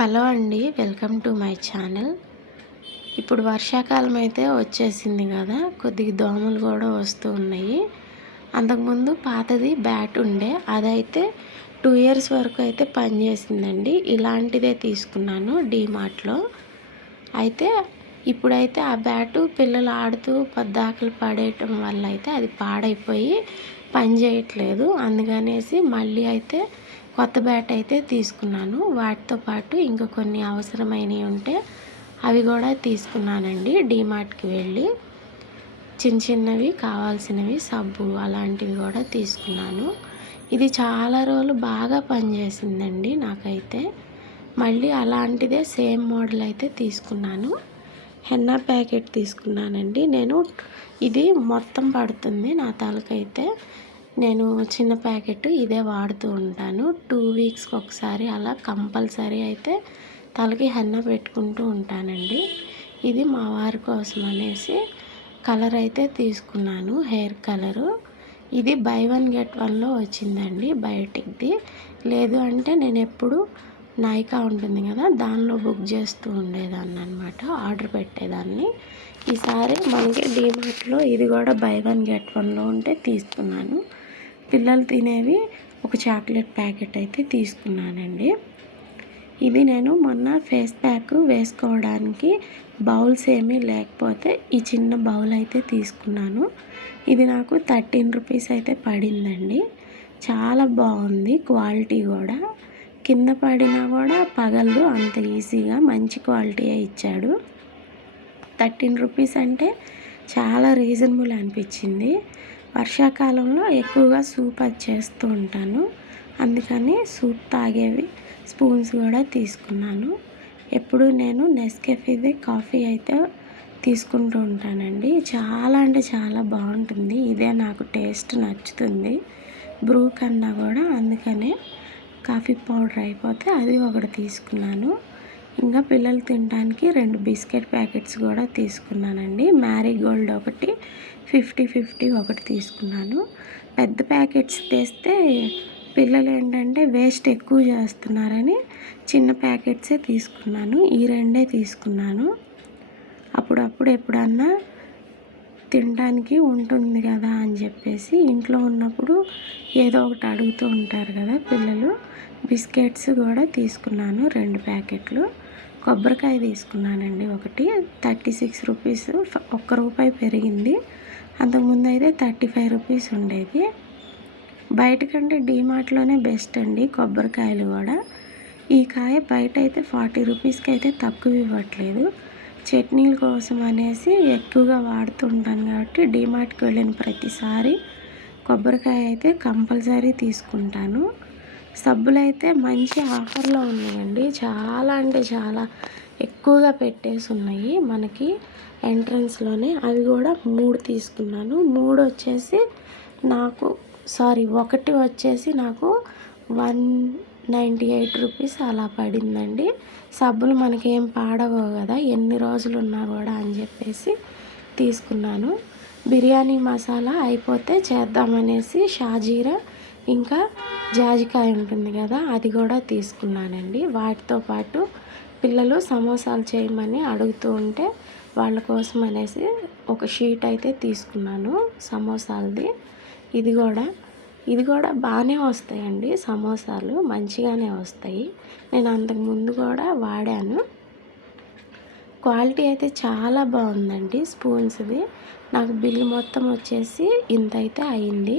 Hello అండి welcome to my channel. ఇప్పుడు వర్షాకాలం అయితే వచ్చేసింది కదా కొద్దిగా దోమలు కూడా వస్తూ ఉన్నాయి. అంతకుముందు పాతది బ్యాట్ ఉండే అదైతే టూ ఇయర్స్ వరకు అయితే పనిచేసిందండి ఇలాంటిదే తీసుకున్నాను డీమార్ట్లో. అయితే ఇప్పుడైతే ఆ బ్యాటు పిల్లలు ఆడుతూ పద్దాకలు పడేయటం వల్ల అయితే అది పాడైపోయి పని చేయట్లేదు. అందుకనేసి మళ్ళీ అయితే కొత్త బ్యాట్ అయితే తీసుకున్నాను. వాటితో పాటు ఇంకా కొన్ని అవసరమైనవి ఉంటే అవి కూడా తీసుకున్నానండి. డీమార్ట్కి వెళ్ళి చిన్న చిన్నవి కావాల్సినవి సబ్బు అలాంటివి కూడా తీసుకున్నాను. ఇది చాలా రోజులు బాగా పనిచేసిందండి నాకైతే. మళ్ళీ అలాంటిదే సేమ్ మోడల్ అయితే తీసుకున్నాను. హెన్నా ప్యాకెట్ తీసుకున్నానండి. నేను ఇది మొత్తం పడుతుంది నా తలకైతే. నేను చిన్న ప్యాకెట్ ఇదే వాడుతూ ఉంటాను. టూ వీక్స్కి ఒకసారి అలా కంపల్సరీ అయితే తలకి హెన్న పెట్టుకుంటూ ఉంటానండి. ఇది మా వారి కోసం అనేసి కలర్ అయితే తీసుకున్నాను హెయిర్ కలరు. ఇది బై వన్ గెట్ వన్లో వచ్చిందండి బయోటిక్ది. లేదు అంటే నేను ఎప్పుడు నాయికా ఉంటుంది కదా దానిలో బుక్ చేస్తూ ఉండేదాన్ని అనమాట ఆర్డర్ పెట్టేదాన్ని. ఈసారి మనకి డీమార్ట్లో ఇది కూడా బై వన్ గెట్ వన్లో ఉంటే తీసుకున్నాను. పిల్లలు తినేవి ఒక చాక్లెట్ ప్యాకెట్ అయితే తీసుకున్నానండి. ఇది నేను మొన్న ఫేస్ ప్యాక్ వేసుకోవడానికి బౌల్స్ ఏమీ లేకపోతే ఈ చిన్న బౌల్ అయితే తీసుకున్నాను. ఇది నాకు థర్టీన్ రూపీస్ అయితే పడిందండి. చాలా బాగుంది క్వాలిటీ కూడా. కింద పడినా కూడా పగలదు అంత ఈజీగా మంచి క్వాలిటీ ఇచ్చాడు. థర్టీన్ రూపీస్ అంటే చాలా రీజనబుల్ అనిపించింది. వర్షాకాలంలో ఎక్కువగా సూప్ అది చేస్తూ ఉంటాను. అందుకని సూప్ తాగేవి స్పూన్స్ కూడా తీసుకున్నాను. ఎప్పుడు నేను నెస్కెఫీది కాఫీ అయితే తీసుకుంటూ ఉంటానండి. చాలా అంటే చాలా బాగుంటుంది. ఇదే నాకు టేస్ట్ నచ్చుతుంది. బ్రూ కన్నా కూడా. అందుకనే కాఫీ పౌడర్ అయిపోతే అది ఒకటి తీసుకున్నాను. ఇంకా పిల్లలు తినడానికి రెండు బిస్కెట్ ప్యాకెట్స్ కూడా తీసుకున్నానండి. మ్యారీగోల్డ్ ఒకటి ఫిఫ్టీ ఫిఫ్టీ ఒకటి తీసుకున్నాను. పెద్ద ప్యాకెట్స్ తెస్తే పిల్లలు ఏంటంటే వేస్ట్ ఎక్కువ చేస్తున్నారని చిన్న ప్యాకెట్సే తీసుకున్నాను. ఈ రెండే తీసుకున్నాను. అప్పుడప్పుడు ఎప్పుడన్నా తినడానికి ఉంటుంది కదా అని చెప్పేసి ఇంట్లో ఉన్నప్పుడు ఏదో ఒకటి అడుగుతూ ఉంటారు కదా పిల్లలు. బిస్కెట్స్ కూడా తీసుకున్నాను రెండు ప్యాకెట్లు. కొబ్బరికాయ తీసుకున్నానండి ఒకటి. థర్టీ సిక్స్ రూపీస్ ఒక్క రూపాయి పెరిగింది. అంతకుముందు అయితే థర్టీ ఫైవ్ రూపీస్ ఉండేది. బయట కంటే డీమార్ట్లోనే బెస్ట్ అండి కొబ్బరికాయలు కూడా. ఈ కాయ బయట అయితే ఫార్టీ రూపీస్కి అయితే తక్కువ ఇవ్వట్లేదు. చట్నీల కోసం అనేసి ఎక్కువగా వాడుతుంటాను కాబట్టి డీమార్ట్కి వెళ్ళిన ప్రతిసారి కొబ్బరికాయ అయితే కంపల్సరీ తీసుకుంటాను. సబ్బులు అయితే మంచి ఆఫర్లో ఉన్నాయండి. చాలా అంటే చాలా ఎక్కువగా పెట్టేసి ఉన్నాయి మనకి ఎంట్రన్స్లోనే అవి కూడా మూడు తీసుకున్నాను. మూడు వచ్చేసి నాకు సారీ ఒకటి వచ్చేసి నాకు వన్ నైంటీ ఎయిట్ రూపీస్ అలా పడిందండి. సబ్బులు మనకేం పాడవో కదా ఎన్ని రోజులు ఉన్నా కూడా అని చెప్పేసి తీసుకున్నాను. బిర్యానీ మసాలా అయిపోతే చేద్దామనేసి షాజీరా ఇంకా జాజికాయ ఉంటుంది కదా అది కూడా తీసుకున్నానండి. వాటితో పాటు పిల్లలు సమోసాలు చేయమని అడుగుతూ ఉంటే వాళ్ళ కోసం అనేసి ఒక షీట్ అయితే తీసుకున్నాను సమోసాలది. ఇది కూడా ఇది కూడా బాగానే వస్తాయండి. సమోసాలు మంచిగానే వస్తాయి. నేను అంతకు ముందు కూడా వాడాను. క్వాలిటీ అయితే చాలా బాగుందండి స్పూన్స్ది. నాకు బిల్లు మొత్తం వచ్చేసి ఇంత అయితే అయింది.